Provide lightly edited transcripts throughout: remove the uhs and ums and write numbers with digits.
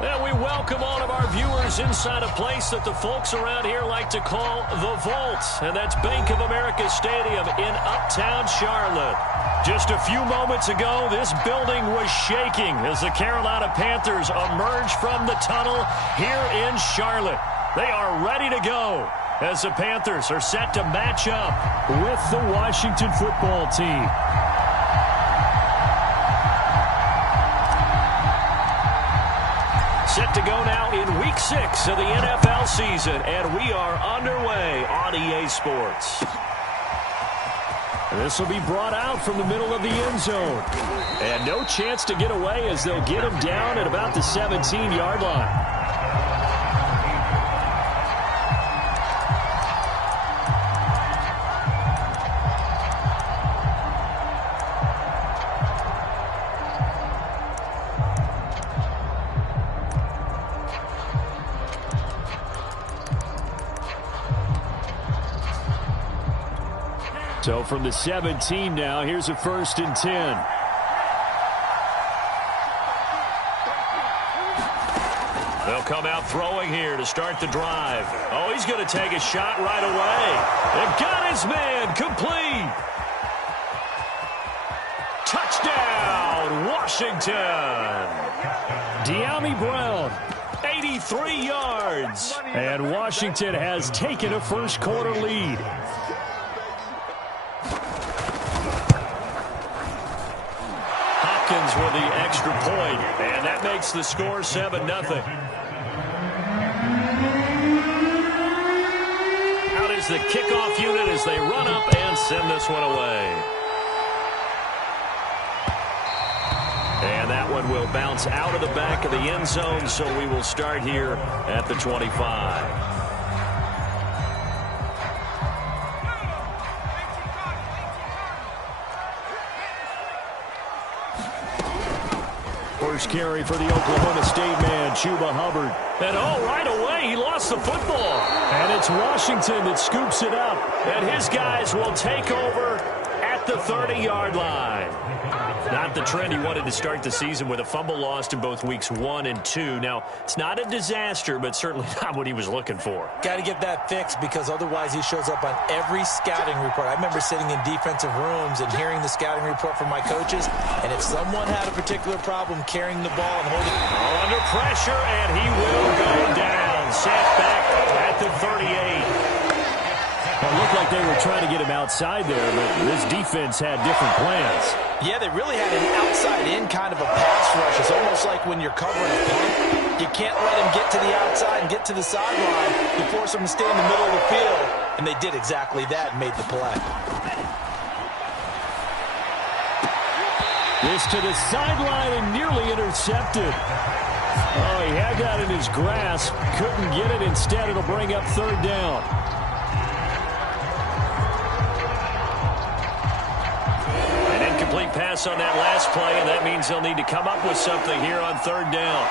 And we welcome all of our viewers inside a place that the folks around here like to call the Vault. And that's Bank of America Stadium in Uptown Charlotte. Just a few moments ago, this building was shaking as the Carolina Panthers emerged from the tunnel here in Charlotte. They are ready to go as the Panthers are set to match up with the Washington football team. Set to go now in Week 6 of the NFL season, and we are underway on EA Sports. This will be brought out from the middle of the end zone. And no chance to get away as they'll get him down at about the 17-yard line. So from the 17 now, here's a 1st and 10. They'll come out throwing here to start the drive. Oh, he's going to take a shot right away. They've got his man complete. Touchdown, Washington. De'Ami Brown, 83 yards. And Washington has taken a first quarter lead. For the extra point, and that makes the score 7-0. Out is the kickoff unit as they run up and send this one away. And that one will bounce out of the back of the end zone, so we will start here at the 25. First carry for the Oklahoma State man, Chuba Hubbard. And right away, he lost the football. And it's Washington that scoops it up. And his guys will take over at the 30-yard line. Not the trend he wanted to start the season with a fumble lost in both weeks 1 and 2. Now, it's not a disaster, but certainly not what he was looking for. Got to get that fixed because otherwise he shows up on every scouting report. I remember sitting in defensive rooms and hearing the scouting report from my coaches, and if someone had a particular problem carrying the ball and holding it. Under pressure, and he will go down. Set back at the 38. Well, it looked like they were trying to get him outside there, but this defense had different plans. Yeah, they really had an outside-in kind of a pass rush. It's almost like when you're covering a punt. You can't let him get to the outside and get to the sideline. You force him to stay in the middle of the field, and they did exactly that and made the play. This to the sideline and nearly intercepted. Oh, he had that in his grasp. Couldn't get it. Instead, it'll bring up 3rd down. Complete pass on that last play, and that means they'll need to come up with something here on 3rd down.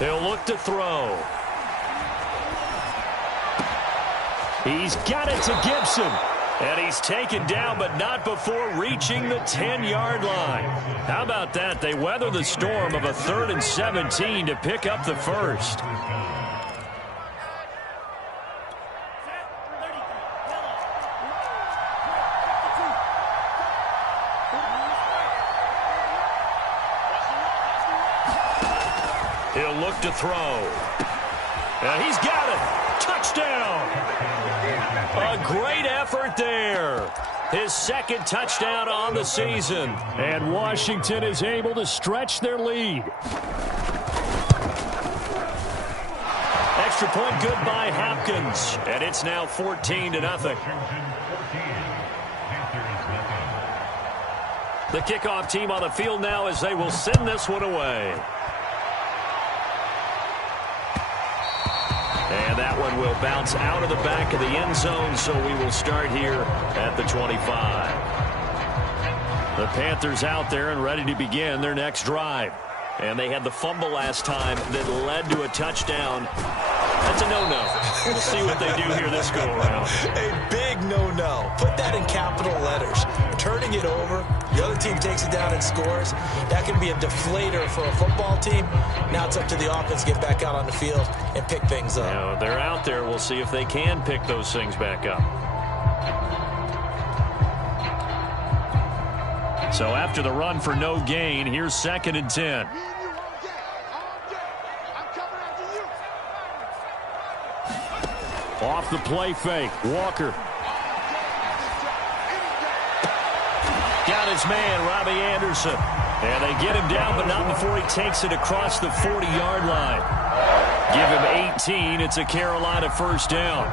They'll look to throw. He's got it to Gibson. And he's taken down, but not before reaching the 10-yard line. How about that? They weather the storm of a 3rd and 17 to pick up the first. He'll look to throw. And he's got it. Touchdown. A great effort there. His 2nd touchdown on the season. And Washington is able to stretch their lead. Extra point good by Hopkins. And it's now 14-0. The kickoff team on the field now as they will send this one away. And that one will bounce out of the back of the end zone, so we will start here at the 25. The Panthers out there and ready to begin their next drive. And they had the fumble last time that led to a touchdown. That's a no-no. We'll see what they do here this go-around. A big no-no. Put that in capital letters. Turning it over, the other team takes it down and scores. That can be a deflator for a football team. Now it's up to the offense to get back out on the field and pick things up. Now, they're out there. We'll see if they can pick those things back up. So after the run for no gain, here's 2nd and 10. Off the play fake, Walker. Got his man, Robbie Anderson. And they get him down, but not before he takes it across the 40-yard line. Give him 18. It's a Carolina first down.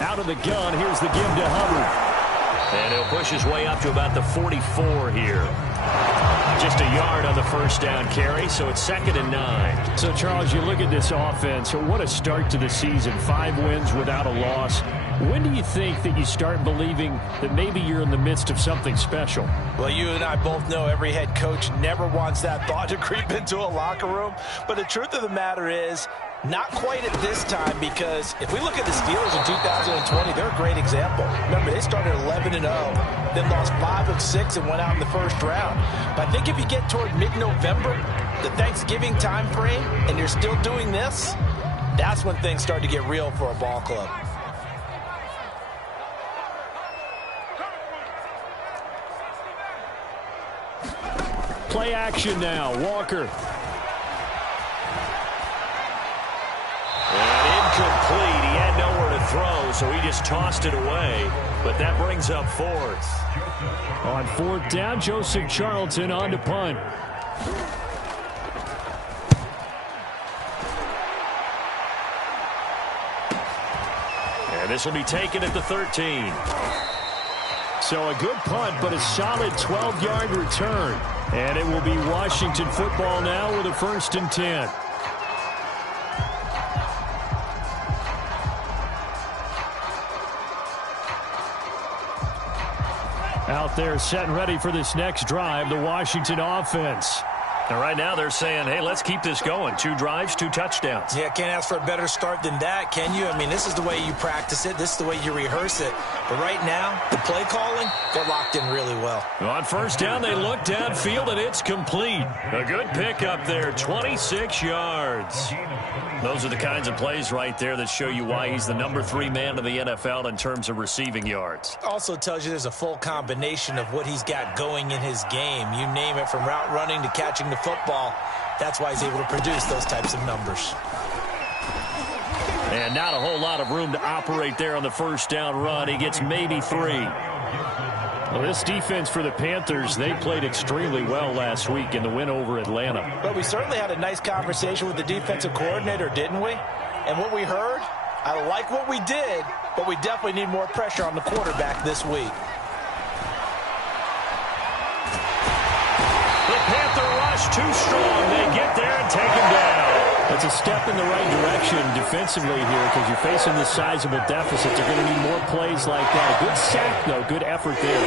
Out of the gun, here's the give to Hubbard. And he'll push his way up to about the 44 here. Just a yard on the first down carry, so it's 2nd and 9. So, Charles, you look at this offense, what a start to the season. 5 wins without a loss. When do you think that you start believing that maybe you're in the midst of something special? Well, you and I both know every head coach never wants that thought to creep into a locker room. But the truth of the matter is, not quite at this time, because if we look at the Steelers in 2020, they're a great example. Remember, they started 11-0, then lost 5 of 6 and went out in the first round. But I think if you get toward mid-November, the Thanksgiving time frame, and you're still doing this, that's when things start to get real for a ball club. Play action now, Walker. And incomplete. He had nowhere to throw, so he just tossed it away. But that brings up 4th. On 4th down, Joseph Charlton on to punt. And this will be taken at the 13. So a good punt, but a solid 12-yard return. And it will be Washington football now with a 1st and 10. Out there set and ready for this next drive, the Washington offense. And right now they're saying, hey, let's keep this going. 2 drives, 2 touchdowns. Yeah, can't ask for a better start than that, can you? I mean, this is the way you practice it. This is the way you rehearse it. But right now, the play calling, they're locked in really well. On first down, they look downfield, and it's complete. A good pickup there, 26 yards. Those are the kinds of plays right there that show you why he's the number 3 man in the NFL in terms of receiving yards. Also tells you there's a full combination of what he's got going in his game. You name it, from route running to catching the football. That's why he's able to produce those types of numbers. And not a whole lot of room to operate there on the first down run. He gets maybe 3. Well, this defense for the Panthers, they played extremely well last week in the win over Atlanta. But we certainly had a nice conversation with the defensive coordinator, didn't we? And what we heard, I like what we did, but we definitely need more pressure on the quarterback this week. The Panther rush too strong. They get there and take him down. That's a step in the right direction defensively here, because you're facing this sizable deficit. They're going to need more plays like that. A good sack, though. Good effort there.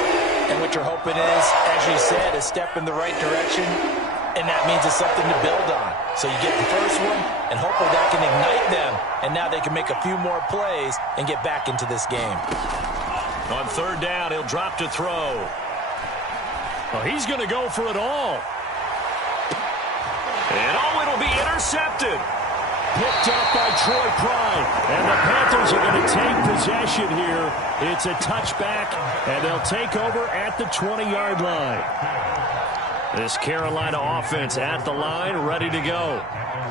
And what you're hoping is, as you said, a step in the right direction, and that means it's something to build on. So you get the first one, and hopefully that can ignite them, and now they can make a few more plays and get back into this game. On third down, he'll drop to throw. Well, he's going to go for it all. And it'll be intercepted. Picked up by Troy Pride. And the Panthers are going to take possession here. It's a touchback, and they'll take over at the 20-yard line. This Carolina offense at the line, ready to go.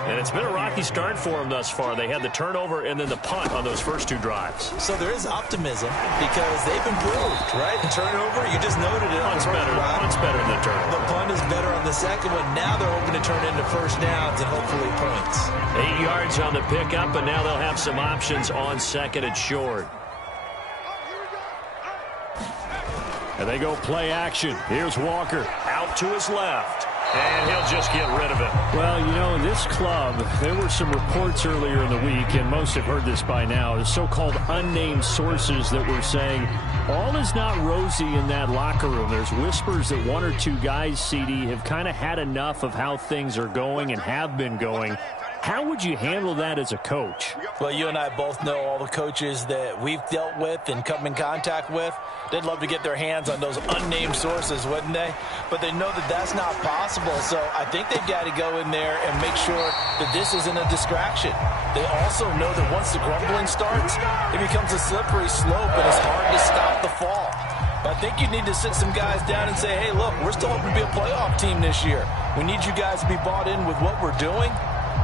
And it's been a rocky start for them thus far. They had the turnover and then the punt on those first 2 drives. So there is optimism because they've improved, right? The turnover, you just noted it. Punt's better than the turnover. The punt is better on the second one. Now they're hoping to turn into first downs and hopefully points. 8 yards on the pickup, and now they'll have some options on second and short. And they go play action. Here's Walker. Out to his left. And he'll just get rid of it. Well, you know, in this club, there were some reports earlier in the week, and most have heard this by now, the so-called unnamed sources that were saying all is not rosy in that locker room. There's whispers that one or two guys, CD, have kind of had enough of how things are going and have been going. How would you handle that as a coach? Well, you and I both know all the coaches that we've dealt with and come in contact with. They'd love to get their hands on those unnamed sources, wouldn't they? But they know that that's not possible. So I think they've got to go in there and make sure that this isn't a distraction. They also know that once the grumbling starts, it becomes a slippery slope and it's hard to stop the fall. But I think you need to sit some guys down and say, hey, look, we're still hoping to be a playoff team this year. We need you guys to be bought in with what we're doing.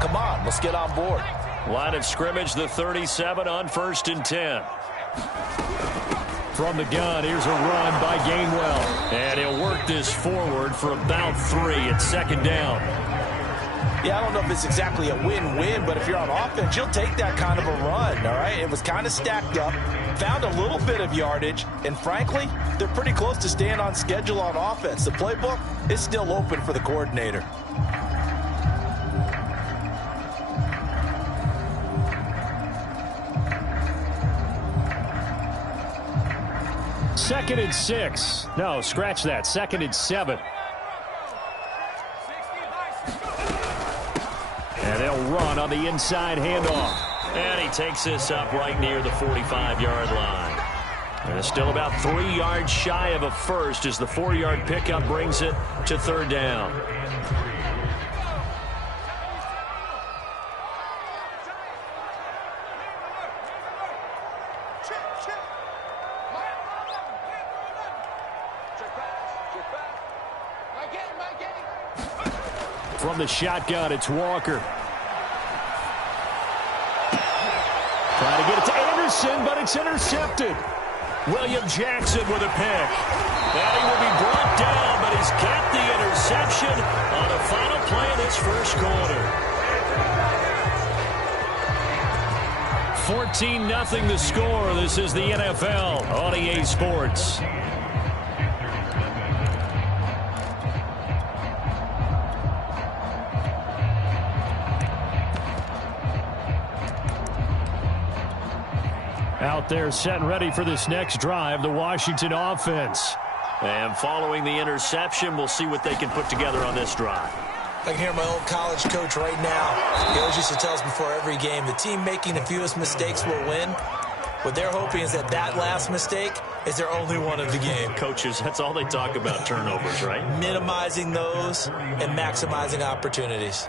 Come on, let's get on board. Line of scrimmage, the 37 on 1st and 10. From the gun, here's a run by Gainwell. And he'll work this forward for about 3 at 2nd down. Yeah, I don't know if it's exactly a win-win, but if you're on offense, you'll take that kind of a run, all right? It was kind of stacked up, found a little bit of yardage, and frankly, they're pretty close to staying on schedule on offense. The playbook is still open for the coordinator. 2nd and 6. No, scratch that. 2nd and 7. And they'll run on the inside handoff. And he takes this up right near the 45-yard line. And it's still about 3 yards shy of a first as the 4-yard pickup brings it to 3rd down. From the shotgun, it's Walker. Trying to get it to Anderson, but it's intercepted. William Jackson with a pick. And he will be brought down, but he's got the interception on the final play of this first quarter. 14-0 the score. This is the NFL on EA Sports. Out there set and ready for this next drive, the Washington offense. And following the interception, we'll see what they can put together on this drive. I can hear my old college coach right now. He always used to tell us before every game, the team making the fewest mistakes will win. What they're hoping is that that last mistake is their only one of the game. Coaches, that's all they talk about, turnovers, right? Minimizing those and maximizing opportunities.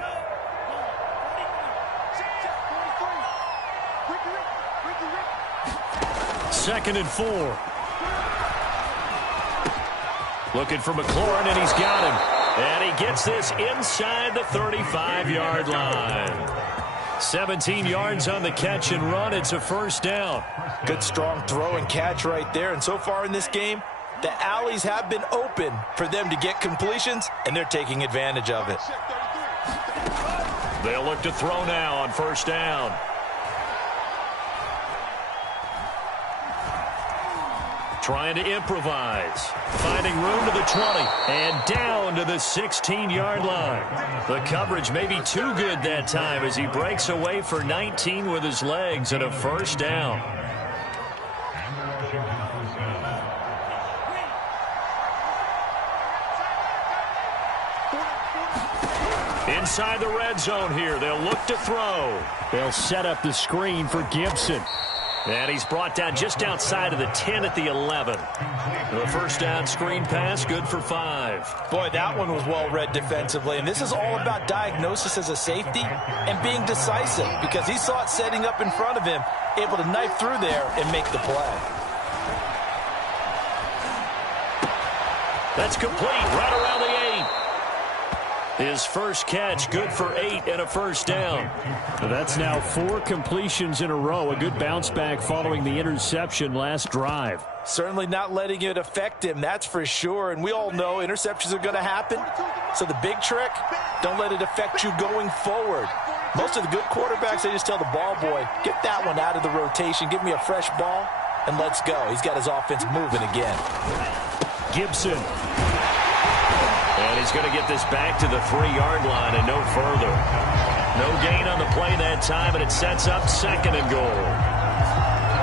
2nd and 4. Looking for McLaurin, and he's got him. And he gets this inside the 35-yard line. 17 yards on the catch and run. It's a 1st down. Good strong throw and catch right there. And so far in this game, the alleys have been open for them to get completions, and they're taking advantage of it. They'll look to throw now on 1st down. Trying to improvise. Finding room to the 20. And down to the 16-yard line. The coverage may be too good that time as he breaks away for 19 with his legs and a 1st down. Inside the red zone here. They'll look to throw. They'll set up the screen for Gibson. And he's brought down just outside of the 10 at the 11. The 1st down screen pass, good for 5. Boy, that one was well read defensively. And this is all about diagnosis as a safety and being decisive because he saw it setting up in front of him, able to knife through there and make the play. That's complete right around the 8. His first catch, good for 8 and a 1st down. That's now 4 completions in a row. A good bounce back following the interception last drive. Certainly not letting it affect him, that's for sure. And we all know interceptions are going to happen. So the big trick, don't let it affect you going forward. Most of the good quarterbacks, they just tell the ball boy, get that one out of the rotation, give me a fresh ball, and let's go. He's got his offense moving again. Gibson. And he's going to get this back to the 3-yard line and no further. No gain on the play that time, and it sets up 2nd and goal.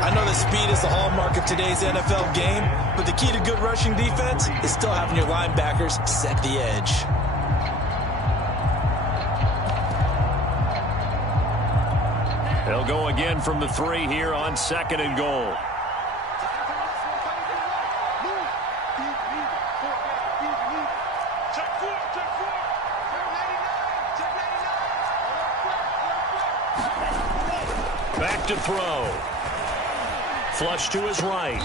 I know that speed is the hallmark of today's NFL game, but the key to good rushing defense is still having your linebackers set the edge. They'll go again from the 3 here on 2nd and goal. Back to throw. Flush to his right.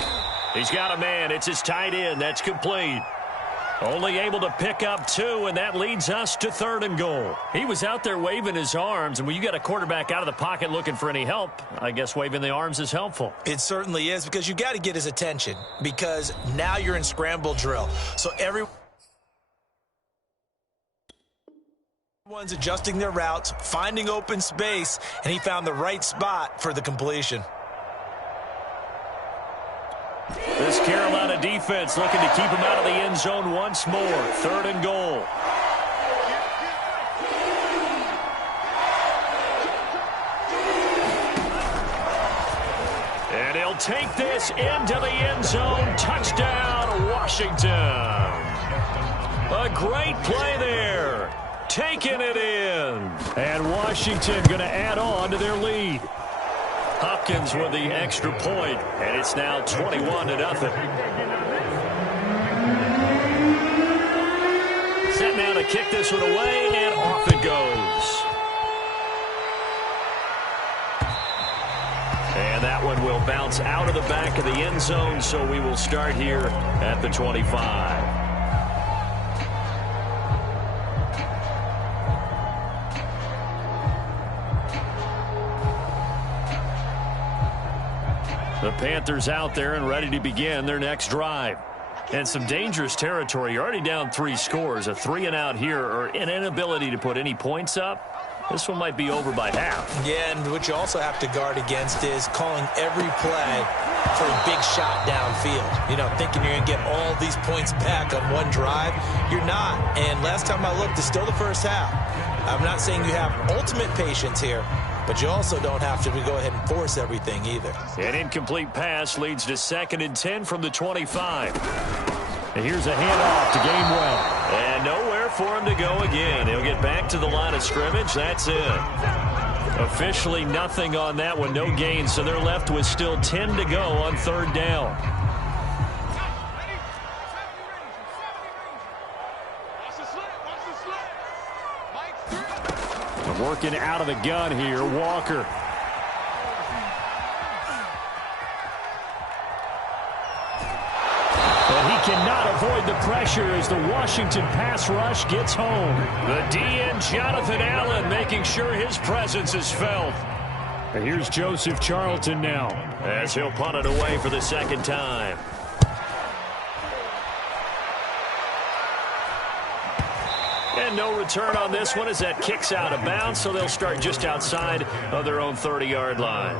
He's got a man. It's his tight end. That's complete. Only able to pick up 2, and that leads us to 3rd and goal. He was out there waving his arms, and when you got a quarterback out of the pocket looking for any help, I guess waving the arms is helpful. It certainly is, because you got to get his attention, because now you're in scramble drill. So everyone's adjusting their routes, finding open space, and he found the right spot for the completion. This Carolina defense looking to keep him out of the end zone once more. 3rd and goal. And he'll take this into the end zone. Touchdown, Washington. A great play there. Taking it in. And Washington going to add on to their lead. Hopkins with the extra point, and it's now 21-0. Set now to kick this one away, and off it goes. And that one will bounce out of the back of the end zone, so we will start here at the 25. The Panthers out there and ready to begin their next drive. And some dangerous territory. You're already down 3 scores. A 3-and-out here, or an inability to put any points up. This one might be over by half. Yeah, and what you also have to guard against is calling every play for a big shot downfield. You know, thinking you're going to get all these points back on one drive. You're not. And last time I looked, it's still the first half. I'm not saying you have ultimate patience here, but you also don't have to go ahead and force everything either. An incomplete pass leads to 2nd and 10 from the 25. And here's a handoff to Gainwell. And nowhere for him to go again. He'll get back to the line of scrimmage. That's it. Officially nothing on that one. No gain. So they're left with still 10 to go on 3rd down. Working out of the gun here, Walker. But he cannot avoid the pressure as the Washington pass rush gets home. The DN, Jonathan Allen, making sure his presence is felt. And here's Joseph Charlton now, as he'll punt it away for the 2nd time. And no return on this one as that kicks out of bounds, so they'll start just outside of their own 30-yard line.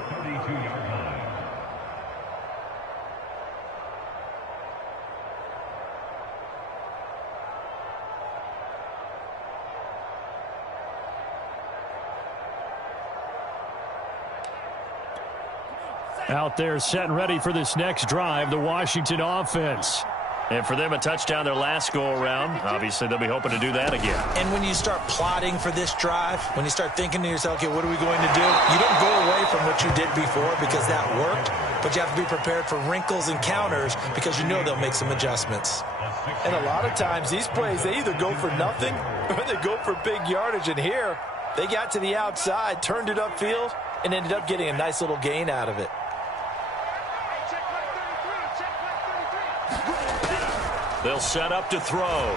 Out there set and ready for this next drive, the Washington offense. And for them, a touchdown their last go-around. Obviously, they'll be hoping to do that again. And when you start plotting for this drive, when you start thinking to yourself, okay, what are we going to do? You don't go away from what you did before because that worked, but you have to be prepared for wrinkles and counters because you know they'll make some adjustments. And a lot of times, these plays, they either go for nothing or they go for big yardage. And here, they got to the outside, turned it upfield, and ended up getting a nice little gain out of it. They'll set up to throw.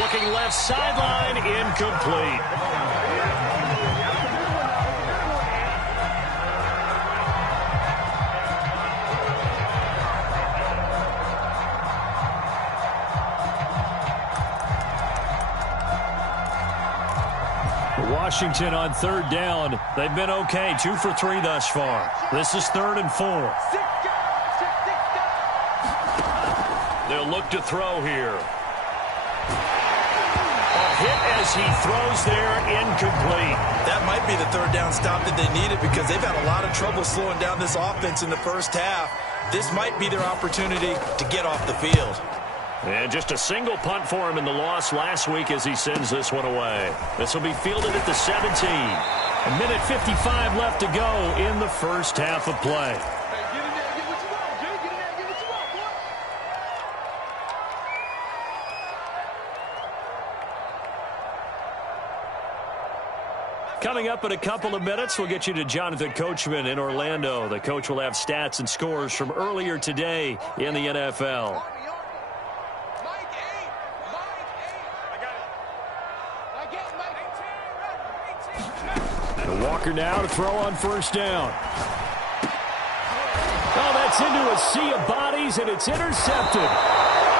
Looking left sideline, incomplete. Washington on 3rd down. They've been okay, 2 for 3 thus far. This is 3rd and 4. They'll look to throw here. A hit as he throws there, incomplete. That might be the third down stop that they needed because they've had a lot of trouble slowing down this offense in the first half. This might be their opportunity to get off the field. And just a single punt for him in the loss last week as he sends this one away. This will be fielded at the 17. A minute 55 left to go in the first half of play. Coming up in a couple of minutes, we'll get you to Jonathan Coachman in Orlando. The coach will have stats and scores from earlier today in the NFL. Walker now to throw on first down. Oh, that's into a sea of bodies, and it's intercepted.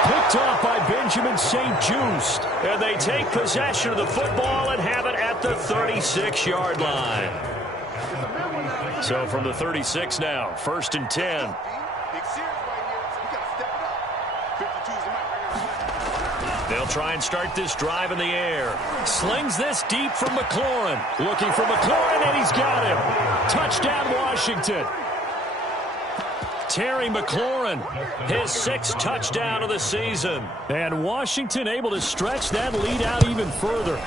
Picked off by Benjamin St. Just. And they take possession of the football and have it at the 36-yard line. So from the 36 now, 1st and 10. They'll try and start this drive in the air. Slings this deep from McLaurin. Looking for McLaurin, and he's got him. Touchdown, Washington. Terry McLaurin, his 6th touchdown of the season. And Washington able to stretch that lead out even further.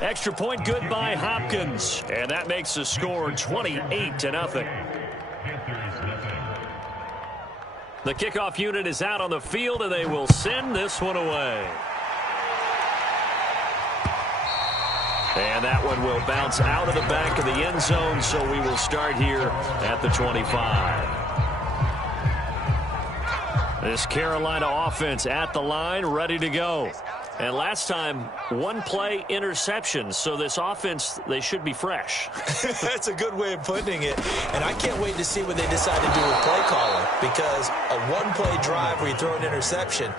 Extra point good by Hopkins. And that makes the score 28-0. The kickoff unit is out on the field, and they will send this one away. And that one will bounce out of the back of the end zone, so we will start here at the 25. This Carolina offense at the line, ready to go. And last time, one play interception. So this offense, they should be fresh. That's a good way of putting it. And I can't wait to see what they decide to do with play calling. Because a one-play drive where you throw an interception,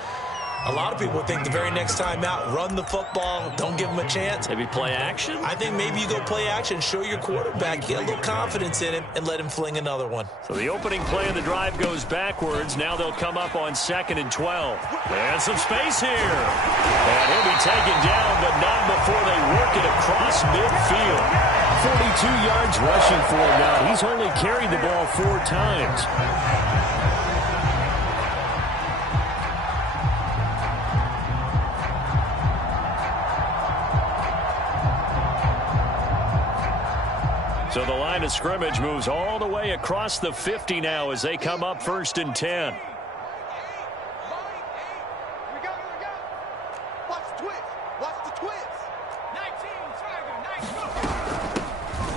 a lot of people think the very next time out, run the football, don't give them a chance. Maybe play action? I think maybe you go play action, show your quarterback, get a little confidence in him, and let him fling another one. So the opening play of the drive goes backwards. Now they'll come up on 2nd and 12. And some space here. And he'll be taken down, but not before they work it across midfield. 42 yards rushing for him now. He's only carried the ball 4 times. So the line of scrimmage moves all the way across the 50 now as they come up 1st and 10.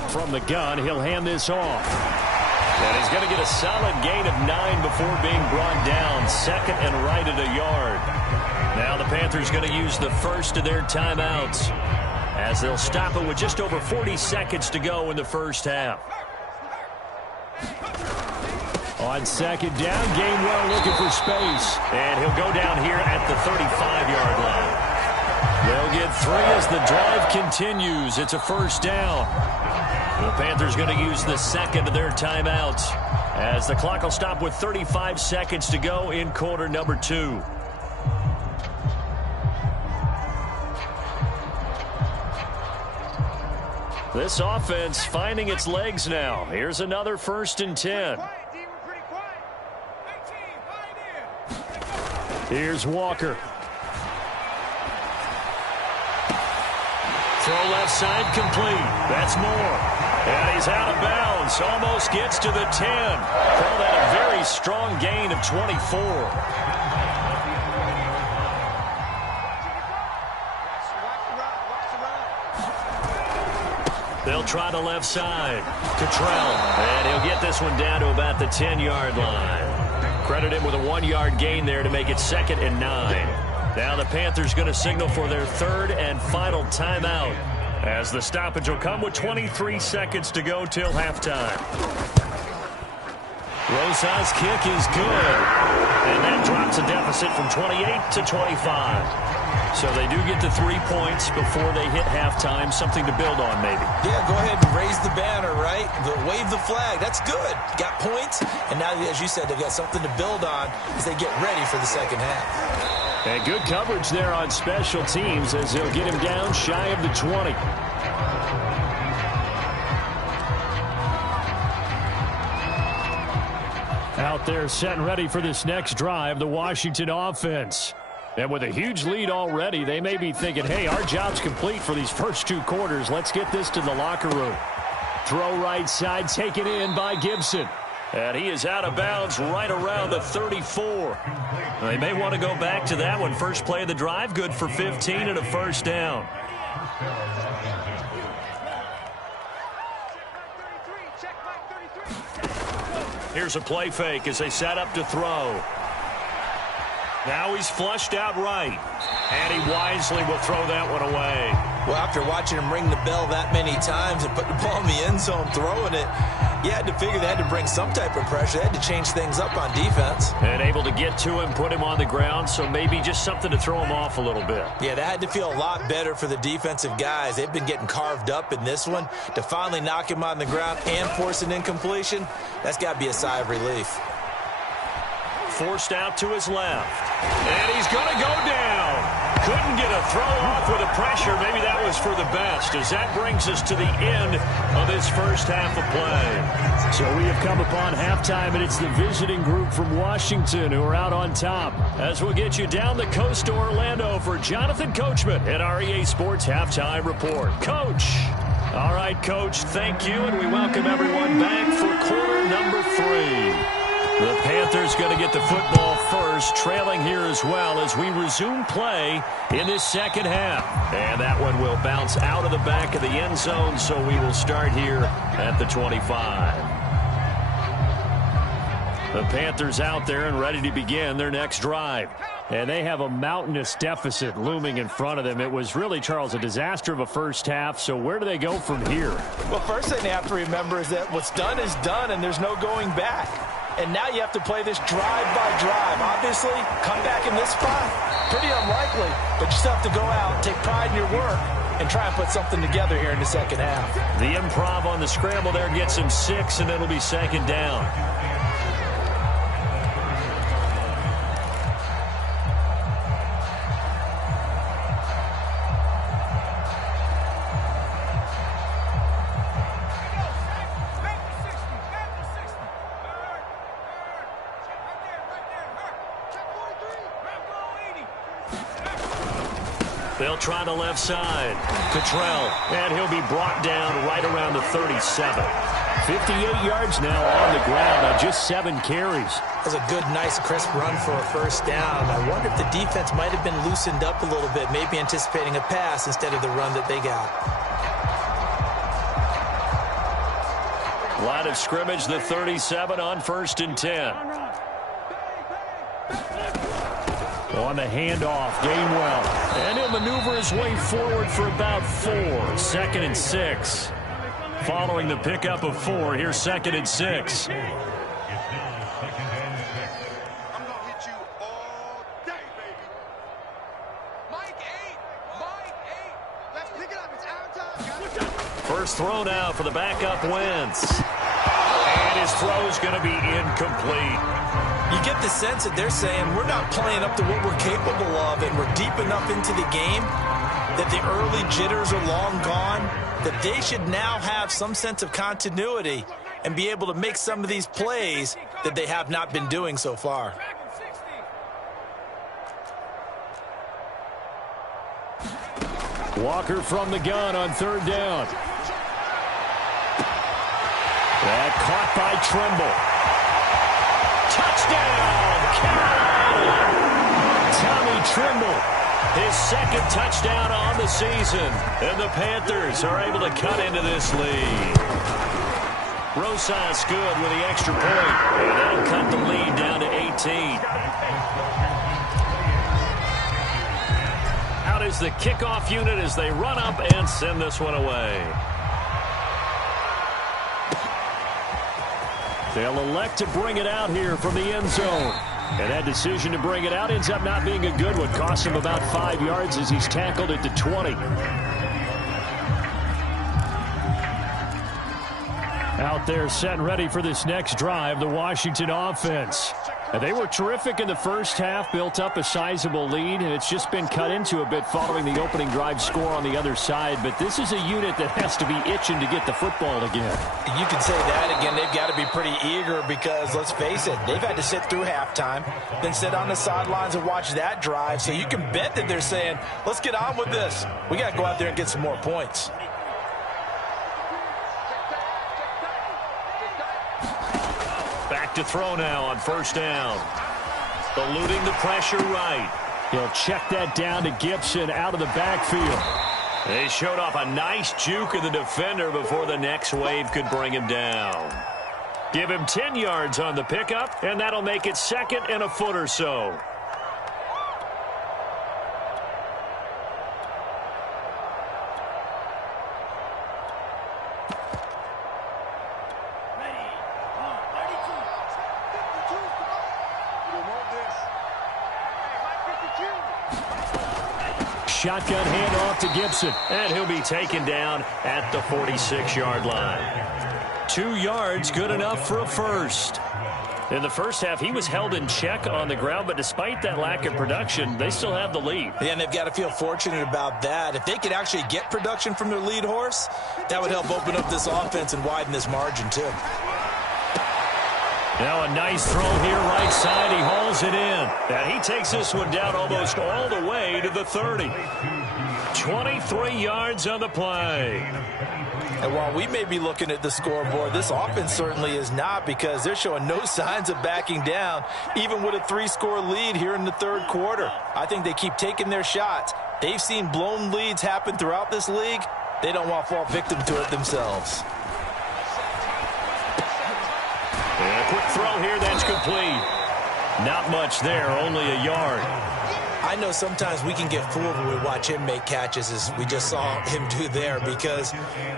From the gun, he'll hand this off. And he's going to get a solid gain of 9 before being brought down. 2nd and right at a yard. Now the Panthers going to use the first of their timeouts, as they'll stop it with just over 40 seconds to go in the first half. On 2nd down, Gainwell looking for space. And he'll go down here at the 35-yard line. They'll get 3 as the drive continues. It's a 1st down. The Panthers going to use the 2nd of their timeouts, as the clock will stop with 35 seconds to go in quarter number 2. This offense finding its legs now. Here's another 1st and 10. Here's Walker. Throw left side complete. That's Moore. And he's out of bounds. Almost gets to the 10. Call that a very strong gain of 24. They'll try the left side. Cottrell. And he'll get this one down to about the 10-yard line. Credit him with a 1-yard gain there to make it 2nd and 9. Now the Panthers going to signal for their 3rd and final timeout, as the stoppage will come with 23 seconds to go till halftime. Rosas' kick is good. And that drops a deficit from 28 to 25. So they do get the 3 points before they hit halftime, something to build on maybe. Yeah, go ahead and raise the banner, right? Wave the flag. That's good. Got points, and now, as you said, they've got something to build on as they get ready for the second half. And good coverage there on special teams as they'll get him down shy of the 20. Out there set and ready for this next drive, the Washington offense. And with a huge lead already, they may be thinking, hey, our job's complete for these first 2 quarters. Let's get this to the locker room. Throw right side, taken in by Gibson. And he is out of bounds right around the 34. They may want to go back to that one. First play of the drive, good for 15 and a first down. Here's a play fake as they set up to throw. Now he's flushed out right. And he wisely will throw that one away. Well, after watching him ring the bell that many times and put the ball in the end zone throwing it, you had to figure they had to bring some type of pressure. They had to change things up on defense. And able to get to him, put him on the ground, so maybe just something to throw him off a little bit. Yeah, that had to feel a lot better for the defensive guys. They've been getting carved up in this one. To finally knock him on the ground and force an incompletion, that's got to be a sigh of relief. Forced out to his left. And he's going to go down. Couldn't get a throw off with the pressure. Maybe that was for the best, as that brings us to the end of this first half of play. So we have come upon halftime, and it's the visiting group from Washington who are out on top. As we'll get you down the coast to Orlando for Jonathan Coachman at our EA Sports Halftime Report. Coach. All right, Coach, thank you, and we welcome everyone back for quarter number 3. The Panthers going to get the football first, trailing here as well as we resume play in this second half. And that one will bounce out of the back of the end zone, so we will start here at the 25. The Panthers out there and ready to begin their next drive. And they have a mountainous deficit looming in front of them. It was really, Charles, a disaster of a first half. So where do they go from here? Well, first thing they have to remember is that what's done is done, and there's no going back. And now you have to play this drive by drive. Obviously, come back in this spot, pretty unlikely. But you still have to go out, take pride in your work, and try and put something together here in the second half. The improv on the scramble there gets him 6, and it'll be second down. They'll try the left side. Cottrell, and he'll be brought down right around the 37. 58 yards now on the ground on just 7 carries. That's a good, nice, crisp run for a first down. I wonder if the defense might have been loosened up a little bit, maybe anticipating a pass instead of the run that they got. Line of scrimmage, the 37 on 1st and 10. On the handoff, Gainwell. And he'll maneuver his way forward for about 4. 2nd and 6. Following the pickup of 4, here's 2nd and 6. I'm going to hit you all day, baby. Mike 8. Let's pick it up. It's our time. First throw now for the backup Wentz. And his throw's going to be incomplete. You get the sense that they're saying we're not playing up to what we're capable of, and we're deep enough into the game that the early jitters are long gone, that they should now have some sense of continuity and be able to make some of these plays that they have not been doing so far. Walker from the gun on 3rd down. That caught by Trimble. Touchdown, Carolina! Tommy Trimble, his 2nd touchdown on the season. And the Panthers are able to cut into this lead. Rosas good with the extra point. And that'll cut the lead down to 18. Out is the kickoff unit as they run up and send this one away. They'll elect to bring it out here from the end zone. And that decision to bring it out ends up not being a good one. Costs him about 5 yards as he's tackled at the 20. Out there set and ready for this next drive, the Washington offense. And they were terrific in the first half, built up a sizable lead, and it's just been cut into a bit following the opening drive score on the other side. But this is a unit that has to be itching to get the football again. You can say that again. They've got to be pretty eager because, let's face it, they've had to sit through halftime, then sit on the sidelines and watch that drive. So you can bet that they're saying, let's get on with this. We got to go out there and get some more points. Back to throw now on first down. Eluding the pressure right. He'll check that down to Gibson out of the backfield. They showed off a nice juke of the defender before the next wave could bring him down. Give him 10 yards on the pickup, and that'll make it 2nd and a foot or so. Shotgun handoff to Gibson. And he'll be taken down at the 46-yard line. 2 yards, good enough for a first. In the first half, he was held in check on the ground, but despite that lack of production, they still have the lead. Yeah, and they've got to feel fortunate about that. If they could actually get production from their lead horse, that would help open up this offense and widen this margin, too. Now a nice throw here right side. He hauls it in. And he takes this one down almost all the way to the 30. 23 yards on the play. And while we may be looking at the scoreboard, this offense certainly is not, because they're showing no signs of backing down, even with a 3-score lead here in the third quarter. I think they keep taking their shots. They've seen blown leads happen throughout this league. They don't want to fall victim to it themselves. And a quick throw here, that's complete. Not much there, only a yard. I know sometimes we can get fooled when we watch him make catches, as we just saw him do there, because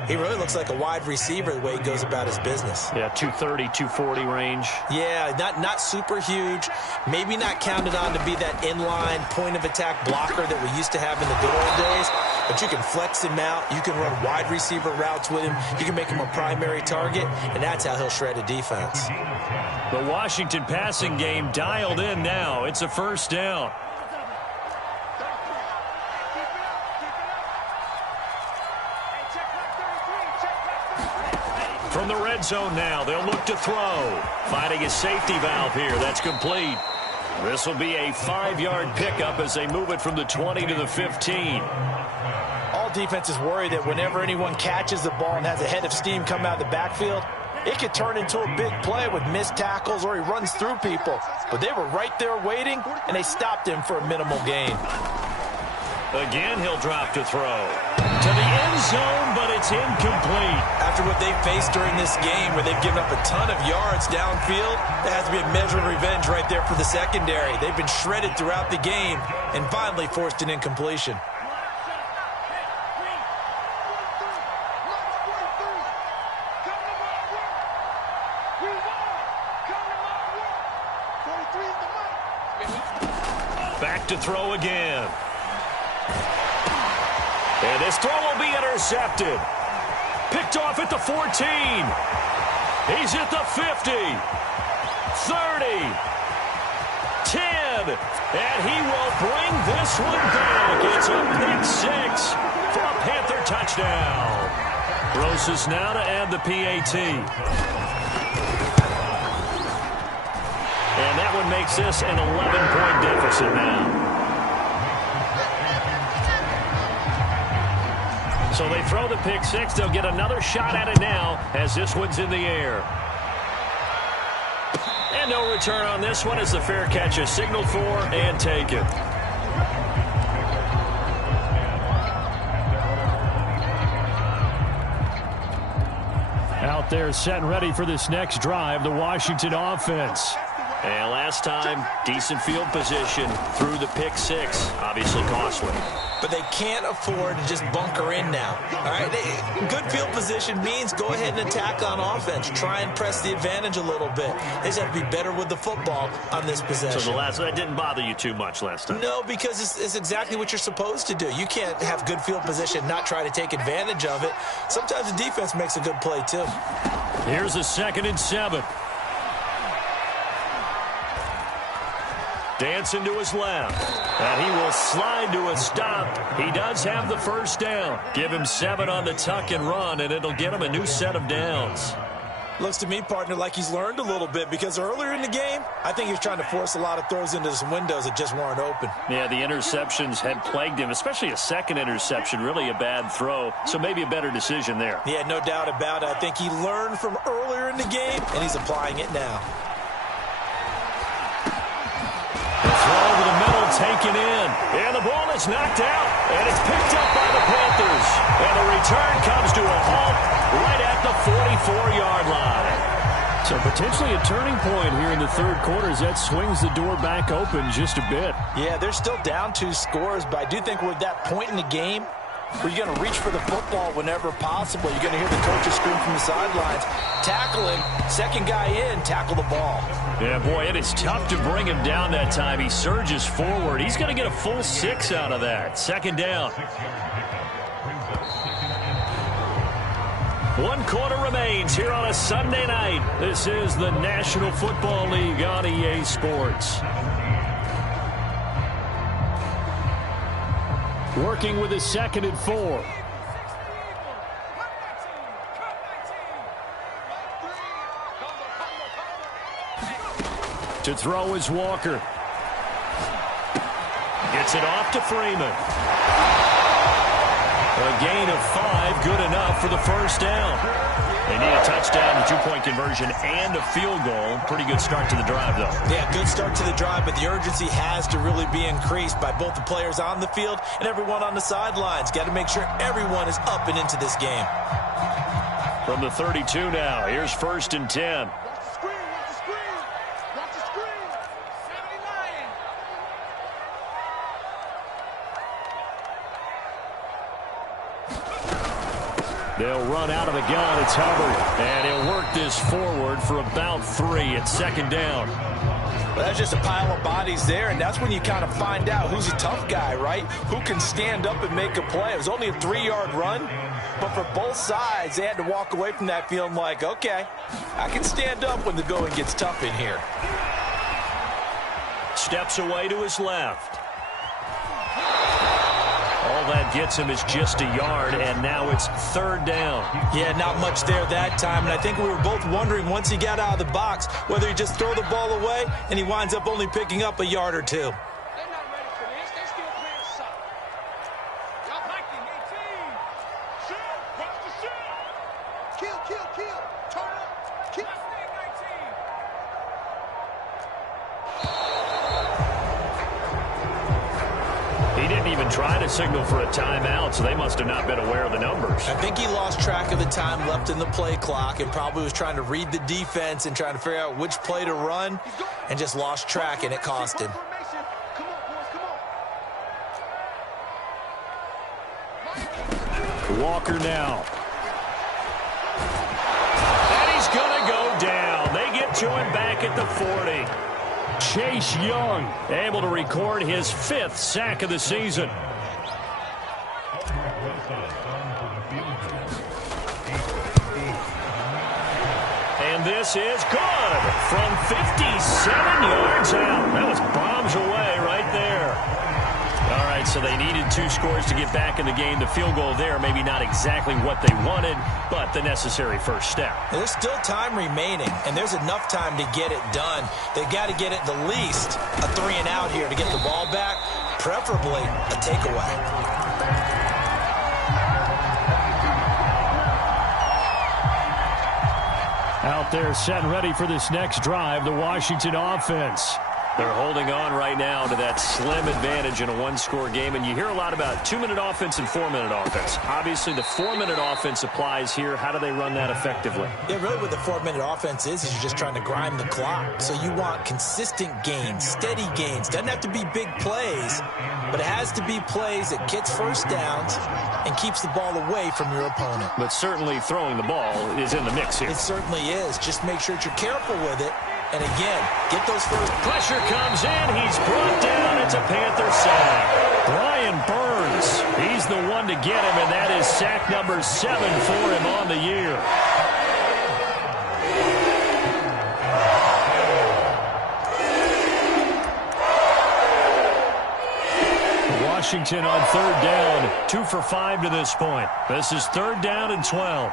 he really looks like a wide receiver the way he goes about his business. Yeah, 230, 240 range. Yeah, not super huge. Maybe not counted on to be that inline point-of-attack blocker that we used to have in the good old days, but you can flex him out. You can run wide receiver routes with him. You can make him a primary target, and that's how he'll shred a defense. The Washington passing game dialed in now. It's a first down. From the red zone now, they'll look to throw. Finding a safety valve here. That's complete. This will be a 5-yard pickup as they move it from the 20 to the 15. All defenses worry that whenever anyone catches the ball and has a head of steam come out of the backfield, it could turn into a big play with missed tackles or he runs through people. But they were right there waiting, and they stopped him for a minimal gain. Again, he'll drop to throw. To the end zone, but it's incomplete. After what they've faced during this game, where they've given up a ton of yards downfield, there has to be a measure of revenge right there for the secondary. They've been shredded throughout the game and finally forced an incompletion. Back to throw again. And this throw will be intercepted. Picked off at the 14. He's at the 50. 30. 10. And he will bring this one back. It's a pick six for a Panther touchdown. Rosas now to add the PAT. And that one makes this an 11-point deficit now. So they throw the pick six. They'll get another shot at it now as this one's in the air. And no return on this one as the fair catch is signaled for and taken. Out there set and ready for this next drive, the Washington offense. And last time, decent field position through the pick six. Obviously costly. But they can't afford to just bunker in now. All right, good field position means go ahead and attack on offense. Try and press the advantage a little bit. They just have to be better with the football on this possession. So that didn't bother you too much last time? No, because it's exactly what you're supposed to do. You can't have good field position, not try to take advantage of it. Sometimes the defense makes a good play too. Here's a 2nd and 7. Dancing to his left. And he will slide to a stop. He does have the first down. Give him 7 on the tuck and run, and it'll get him a new set of downs. Looks to me, partner, like he's learned a little bit because earlier in the game, I think he was trying to force a lot of throws into some windows that just weren't open. Yeah, the interceptions had plagued him, especially a second interception, really a bad throw. So maybe a better decision there. Yeah, no doubt about it. I think he learned from earlier in the game, and he's applying it now. Throw over the middle, taken in. And the ball is knocked out. And it's picked up by the Panthers. And the return comes to a halt right at the 44-yard line. So potentially a turning point here in the third quarter as that swings the door back open just a bit. Yeah, they're still down 2 scores, but I do think we're at that point in the game where you're going to reach for the football whenever possible. You're going to hear the coaches scream from the sidelines. Tackle him. Second guy in, tackle the ball. Yeah, boy, it is tough to bring him down that time. He surges forward. He's going to get a full 6 out of that. 2nd down. 1 quarter remains here on a Sunday night. This is the National Football League on EA Sports. Working with a 2nd and 4. To throw is Walker. Gets it off to Freeman. A gain of 5, good enough for the first down. They need a touchdown, a 2-point conversion, and a field goal. Pretty good start to the drive, though. Yeah, good start to the drive, but the urgency has to really be increased by both the players on the field and everyone on the sidelines. Got to make sure everyone is up and into this game. From the 32 now, here's 1st and 10. They'll run out of the gun. It's Hubbard. And he'll work this forward for about 3 at 2nd down. Well, that's just a pile of bodies there, and that's when you kind of find out who's a tough guy, right? Who can stand up and make a play. It was only a 3-yard run, but for both sides, they had to walk away from that feeling like, okay, I can stand up when the going gets tough in here. Steps away to his left. All that gets him is just a yard, and now it's 3rd down. Yeah, not much there that time, and I think we were both wondering once he got out of the box whether he just throw the ball away, and he winds up only picking up a yard or 2. They're not ready for this. They're still playing solid. Y'all blocking 18. Shoot. Cross the shoot. Kill. Turn up. Kill. 19. He didn't even try to signal for a timeout, so they must have not been aware of the numbers. I think he lost track of the time left in the play clock and probably was trying to read the defense and trying to figure out which play to run and just lost track, and it cost him. Come on, boys, come on. Walker now. And he's going to go down. They get to him back at the 40. Chase Young able to record his 5th sack of the season. And this is good from 57 yards out. That was bombs away right there. All right, so they needed 2 scores to get back in the game. The field goal there, maybe not exactly what they wanted, but the necessary first step. There's still time remaining, and there's enough time to get it done. They've got to get at the least a 3 and out here to get the ball back, preferably a takeaway. Out there set and ready for this next drive, the Washington offense. They're holding on right now to that slim advantage in a one-score game, and you hear a lot about 2-minute offense and 4-minute offense. Obviously, the 4-minute offense applies here. How do they run that effectively? Yeah, really what the 4-minute offense is you're just trying to grind the clock. So you want consistent gains, steady gains. Doesn't have to be big plays, but it has to be plays that gets first downs and keeps the ball away from your opponent. But certainly throwing the ball is in the mix here. It certainly is. Just make sure that you're careful with it. And again, get those first. Pressure comes in. He's brought down. It's a Panther sack. Brian Burns, he's the one to get him, and that is sack number 7 for him on the year. Washington on 3rd down, 2 for 5 to this point. This is 3rd down and 12.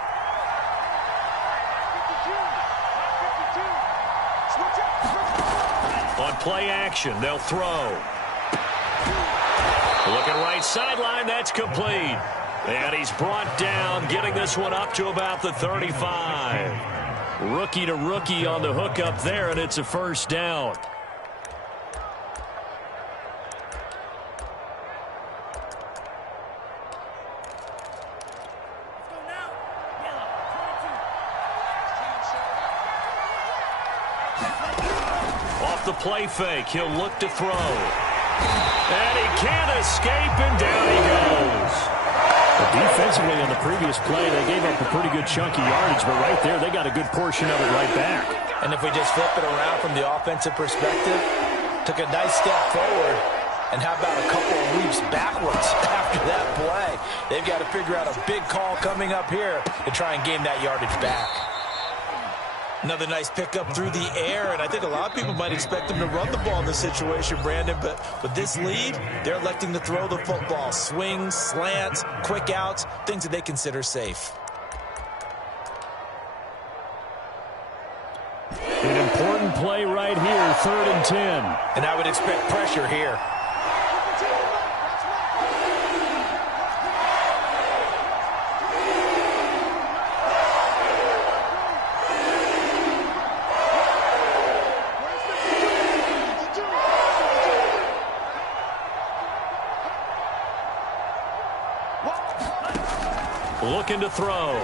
On play action, they'll throw. Looking right sideline, that's complete. And he's brought down, getting this one up to about the 35. Rookie to rookie on the hook up there, and it's a first down. The play fake. He'll look to throw. And he can't escape, and down he goes. But defensively on the previous play, they gave up a pretty good chunk of yardage, but right there, they got a good portion of it right back. And if we just flip it around from the offensive perspective, took a nice step forward, and how about a couple of leaps backwards after that play? They've got to figure out a big call coming up here to try and gain that yardage back. Another nice pickup through the air, and I think a lot of people might expect them to run the ball in this situation, Brandon, but with this lead, they're electing to throw the football. Swings, slants, quick outs, things that they consider safe. An important play right here, 3rd and 10. And I would expect pressure here. Looking to throw.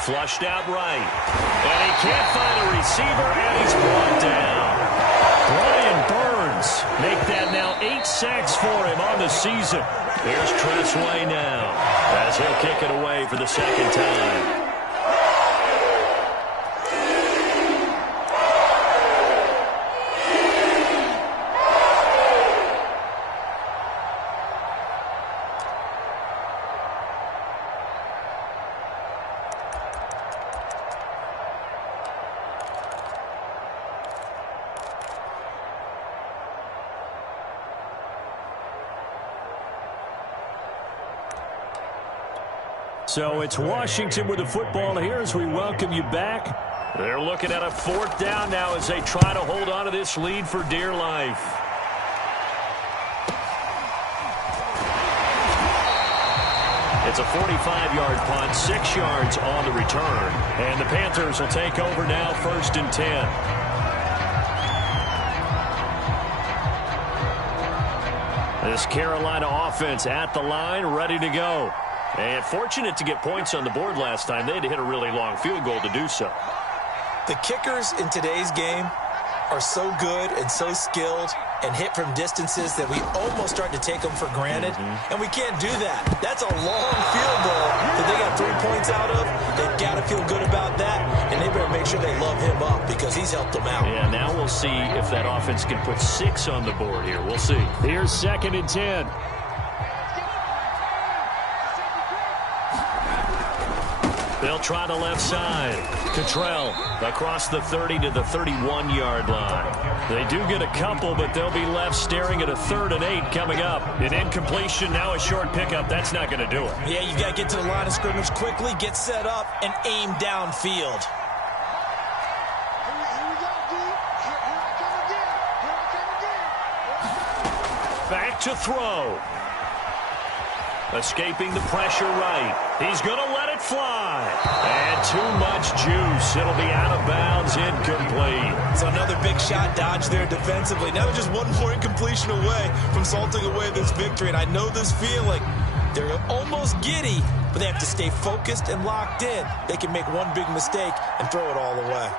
Flushed out right. And he can't find a receiver, and he's brought down. Brian Burns make that now 8 sacks for him on the season. Here's Tressway now as he'll kick it away for the 2nd time. So it's Washington with the football here as we welcome you back. They're looking at a 4th down now as they try to hold on to this lead for dear life. It's a 45-yard punt, 6 yards on the return. And the Panthers will take over now, 1st and 10. This Carolina offense at the line, ready to go. And fortunate to get points on the board last time. They had to hit a really long field goal to do so. The kickers in today's game are so good and so skilled and hit from distances that we almost start to take them for granted. And we can't do that. That's a long field goal that they got 3 points out of. They've got to feel good about that, and they better make sure they love him up because he's helped them out. Yeah, now we'll see if that offense can put 6 on the board here. We'll see. Here's 2nd and 10. They'll try the left side. Cottrell across the 30 to the 31-yard line. They do get a couple, but they'll be left staring at a 3rd and 8 coming up. An incompletion, now a short pickup. That's not going to do it. Yeah, you got to get to the line of scrimmage quickly, get set up, and aim downfield. Back to throw. Escaping the pressure right. He's going to let it fly. And too much juice. It'll be out of bounds, incomplete. So another big shot dodge there defensively. Now they're just one more incompletion away from salting away this victory. And I know this feeling. They're almost giddy, but they have to stay focused and locked in. They can make one big mistake and throw it all away.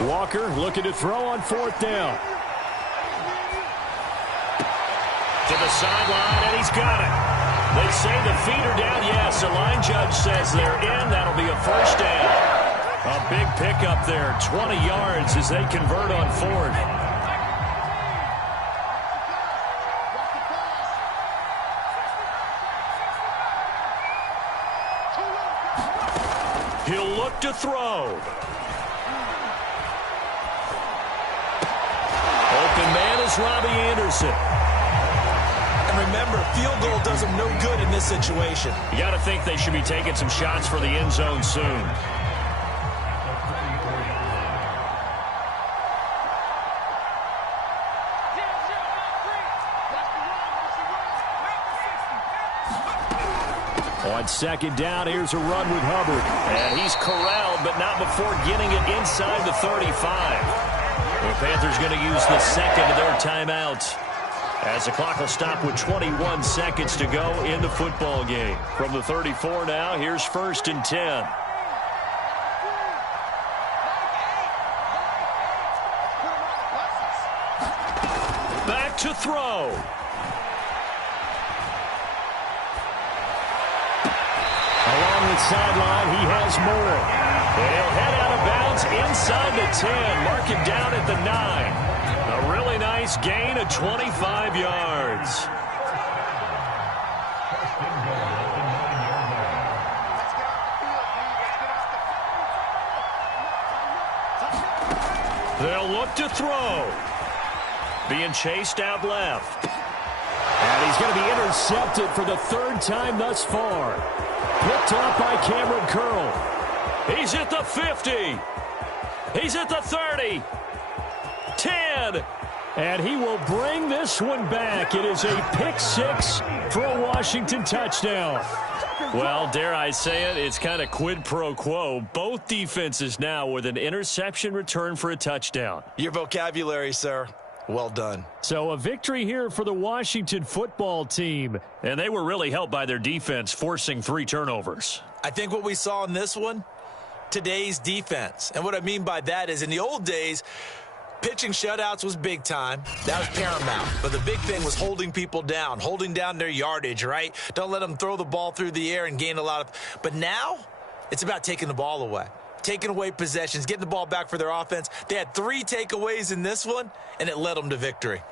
Walker looking to throw on 4th down. To the sideline, and he's got it. They say the feet are down. Yes, the line judge says they're in. That'll be a first down. A big pickup there, 20 yards as they convert on 4th. He'll look to throw. Open man is Robbie Anderson. And remember, field goal does them no good in this situation. You got to think they should be taking some shots for the end zone soon. On 2nd down, here's a run with Hubbard. And he's corralled, but not before getting it inside the 35. The Panthers going to use the second of their timeouts, as the clock will stop with 21 seconds to go in the football game. From the 34 now, here's 1st and 10. Back to throw. Along the sideline, he has more. And he'll head out of bounds inside the 10. Mark him down at the 9. A really nice gain of 25 yards. They'll look to throw. Being chased out left. And he's going to be intercepted for the 3rd time thus far. Picked up by Cameron Curl. He's at the 50. He's at the 30. 10. And he will bring this one back. It is a pick 6 for a Washington touchdown. Well, dare I say it, it's kind of quid pro quo. Both defenses now with an interception return for a touchdown. Your vocabulary, sir. Well done. So a victory here for the Washington football team. And they were really helped by their defense, forcing 3 turnovers. I think what we saw in this one, today's defense. And what I mean by that is in the old days, pitching shutouts was big time. That was paramount. But the big thing was holding people down, holding down their yardage, right? Don't let them throw the ball through the air and gain a lot of. But now it's about taking the ball away, taking away possessions, getting the ball back for their offense. They had 3 takeaways in this one, and it led them to victory.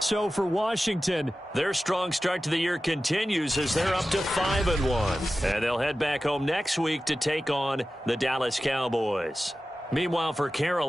So for Washington, their strong start to the year continues as they're up to 5-1. And they'll head back home next week to take on the Dallas Cowboys. Meanwhile, for Carolina,